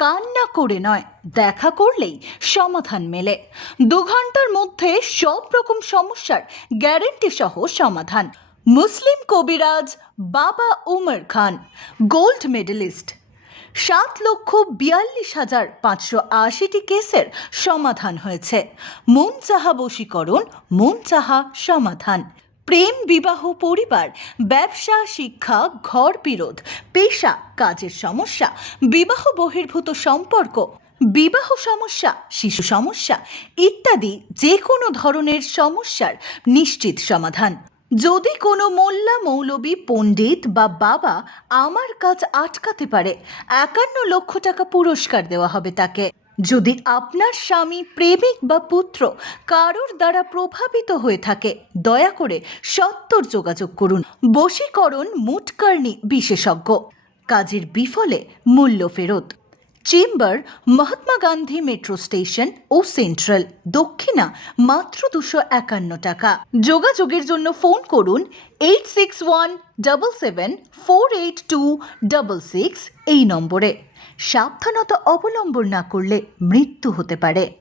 কান্না করে নয়, দেখা করলেই সমাধান মেলে। 2 ঘন্টার মধ্যে সব রকম সমস্যার গ্যারেন্টি সহ সমাধান। মুসলিম কবিরাজ বাবা উমর খান, গোল্ড মেডেলিস্ট। 7,42,580টি কেসের সমাধান হয়েছে। মন চাহা বশীকরণ, মন চাহা সমাধান। প্রেম, বিবাহ, পরিবার, ব্যবসা, শিক্ষা, ঘর বিরোধ, পেশা, কাজের সমস্যা, বিবাহ বহির্ভূত সম্পর্ক, বিবাহ সমস্যা, শিশু সমস্যা ইত্যাদি যে কোনো ধরনের সমস্যার নিশ্চিত সমাধান। যদি কোনো মোল্লা, মৌলবী, পণ্ডিত বা বাবা আমার কাজ আটকাতে পারে, 51 লক্ষ টাকা পুরস্কার দেওয়া হবে তাকে। যদি আপনার স্বামী, প্রেমিক বা পুত্র কারোর দ্বারা প্রভাবিত হয়ে থাকে, দয়া করে সত্বর যোগাযোগ করুন। বশীকরণ মুটকার্নি বিশেষজ্ঞ। কাজের বিফলে মূল্য ফেরত। Chamber Mahatma Gandhi metro station ও সেন্ট্রাল, দক্ষিণা, মাত্র 251 টাকা। যোগাযোগের জন্য ফোন করুন 8617748266 এই নম্বরে। সাবধানতা অবলম্বন না করলে মৃত্যু হতে পারে।